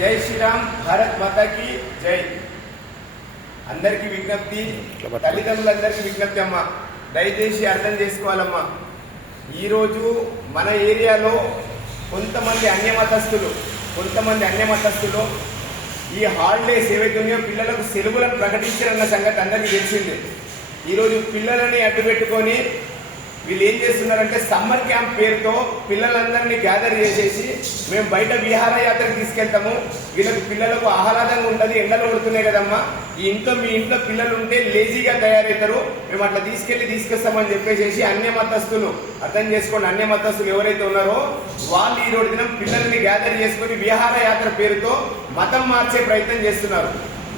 జై శ్రీరామ్, భారత్ మాతాకి జై. అందరికీ విజ్ఞప్తి, తల్లిదండ్రులందరికీ విజ్ఞప్తి అమ్మా, దయచేసి అర్థం చేసుకోవాలమ్మా. ఈరోజు మన ఏరియాలో కొంతమంది అన్యమతస్థులు ఈ హాలిడేస్ ఏవైతే ఉన్నాయో పిల్లలకు సెలవులను ప్రకటించారన్న సంగతి అందరికీ తెలిసిందే. ఈరోజు పిల్లలని అడ్డు పెట్టుకొని వీళ్ళు ఏం చేస్తున్నారంటే సమ్మర్ క్యాంప్ పేరుతో పిల్లలందరినీ గ్యాదర్ చేసేసి మేము బయట విహారయాత్రకు తీసుకెళ్తాము, పిల్లలకు ఆహ్లాదంగా ఉంటుంది, ఎండలు కొడుతున్నాయి కదమ్మా, మీ ఇంట్లో పిల్లలు ఉంటే లేజీగా తయారవుతారు, మేము అట్లా తీసుకొస్తామని చెప్పేసి అన్యమతస్థులు, అర్థం చేసుకోండి, అన్యమతస్థులు ఎవరైతే ఉన్నారో వాళ్ళు ఈ రోజు దినం పిల్లల్ని గ్యాదర్ చేసుకుని విహారయాత్ర పేరుతో మతం మార్చే ప్రయత్నం చేస్తున్నారు.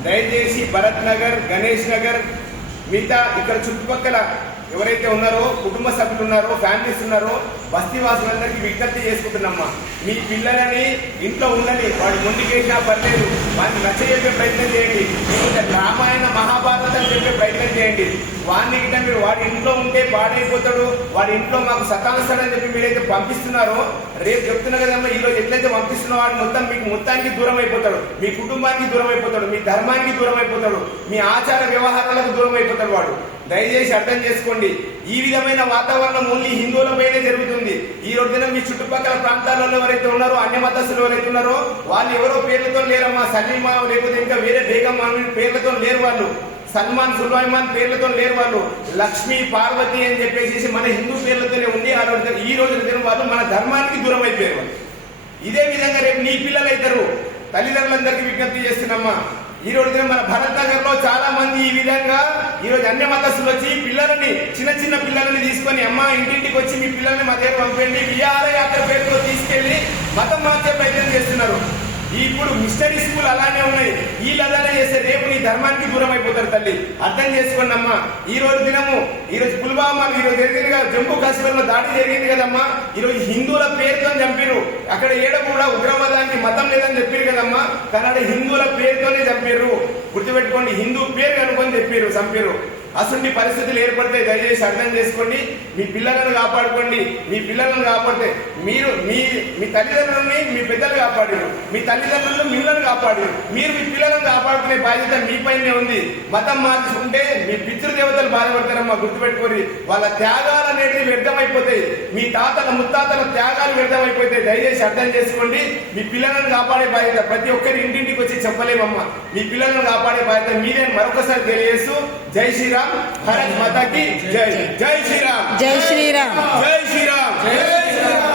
దయచేసి భరత్ నగర్, గణేష్ నగర్, మిగతా ఇక్కడ చుట్టుపక్కల ఎవరైతే ఉన్నారో కుటుంబ సభ్యులు ఉన్నారో ఫ్యామిలీస్ ఉన్నారో బస్తీవాసులందరికీ విజ్ఞప్తి చేసుకుంటున్నామ్మా, మీ పిల్లలని ఇంట్లో ఉండని, వాడు ముందుకేసినా పర్లేదు, వాడిని నచ్చజెప్పే ప్రయత్నం చేయండి, రామాయణ మహాభారతం చెప్పే ప్రయత్నం చేయండి. వాడిని గిట్ట మీరు వాడి ఇంట్లో ఉంటే పాడైపోతాడు, వాడి ఇంట్లో మాకు సతాయిస్తాడని చెప్పి మీరైతే పంపిస్తున్నారో, రేపు చెప్తున్నా కదమ్మా, ఈ రోజు ఎట్లయితే పంపిస్తున్నారో వాడు మీకు మొత్తానికి దూరం అయిపోతాడు, మీ కుటుంబానికి దూరం అయిపోతాడు, మీ ధర్మానికి దూరం అయిపోతాడు, మీ ఆచార వ్యవహారాలకు దూరం అయిపోతాడు వాడు. దయచేసి అర్థం చేసుకోండి, ఈ విధమైన వాతావరణం ఓన్లీ హిందువులపైనే జరుగుతుంది. ఈ రోజున మీ చుట్టుపక్కల ప్రాంతాలలో ఎవరైతే ఉన్నారో అన్యమతస్థులు ఎవరైతే ఉన్నారో వాళ్ళు ఎవరో పేర్లతో లేరమ్మా, సలీమా లేకపోతే ఇంకా వేరే బేగం పేర్లతో లేరు, వాళ్ళు సల్మాన్ సులైమాన్ పేర్లతో లేరు, వాళ్ళు లక్ష్మి పార్వతి అని చెప్పేసి మన హిందూ పేర్లతోనే ఉండి ఈ రోజు వాళ్ళు మన ధర్మానికి దూరం అయిపోయారు. ఇదే విధంగా రేపు నీ పిల్లలు అవుతారు. తల్లిదండ్రులందరికీ విజ్ఞప్తి చేస్తున్నామ్మా, ఈ రోజు మన భరత్ నగర్ లో చాలా మంది ఈ విధంగా ఈ రోజు అన్య మతస్థులు వచ్చి పిల్లలని చిన్న పిల్లలని తీసుకొని అమ్మ ఇంటింటికి వచ్చి మీ పిల్లల్ని మా దగ్గర పంపండి విహారయాత్ర పేరుతో తీసుకెళ్లి మతం మార్చే ప్రయత్నం చేస్తున్నారు. ఇప్పుడు మిషనరీ స్కూల్ అలానే ఉన్నాయి, వీళ్ళు అలానే చేస్తే రేపు నీ ధర్మానికి దూరం అయిపోతారు. తల్లి అర్థం చేసుకోండి అమ్మా. ఈ రోజు పుల్వామా ఈ రోజు జరిగింది కదా, జమ్మూ కాశ్మీర్ లో దాడి జరిగింది కదమ్మా, ఈ రోజు హిందువుల పేరుతో చంపిరు. అక్కడ ఏడ కూడా ఉగ్రవాదానికి మతం లేదని చెప్పారు కదమ్మా, కానీ హిందువుల పేరుతోనే చంపారు. గుర్తుపెట్టుకోండి, హిందూ పేరు కనుకొని చంపారు. అసలు పరిస్థితులు ఏర్పడతాయి. దయచేసి అర్థం చేసుకోండి, మీ పిల్లలను కాపాడుకోండి. మీ పిల్లలను కాపాడితే మీరు మీ తల్లిదండ్రులని మీ పెద్దలు కాపాడారు, మీ తల్లిదండ్రులను మిమ్మల్ని కాపాడారు, మీరు మీ పిల్లలను కాపాడుకునే బాధ్యత మీ పైనే ఉంది. మతం మార్చుకుంటే మీ పితృదేవతలు బాధపడతారమ్మా, గుర్తుపెట్టుకోండి. వాళ్ళ త్యాగాలు అనేవి వ్యర్థమైపోతాయి, మీ తాతల ముత్తాతల త్యాగాలు వ్యర్థమైపోతాయి. దయచేసి అర్థం చేసుకోండి, మీ పిల్లలను కాపాడే బాధ్యత ప్రతి ఒక్కరి ఇంటింటికి వచ్చి చెప్పలేమమ్మా, మీ పిల్లలను కాపాడే బాధ్యత మీరే. మరొకసారి తెలియజేస్తూ జై శ్రీరామ్, भारत माता की जय. जय श्री राम, जय श्री राम, जय श्री राम, जय श्री राम.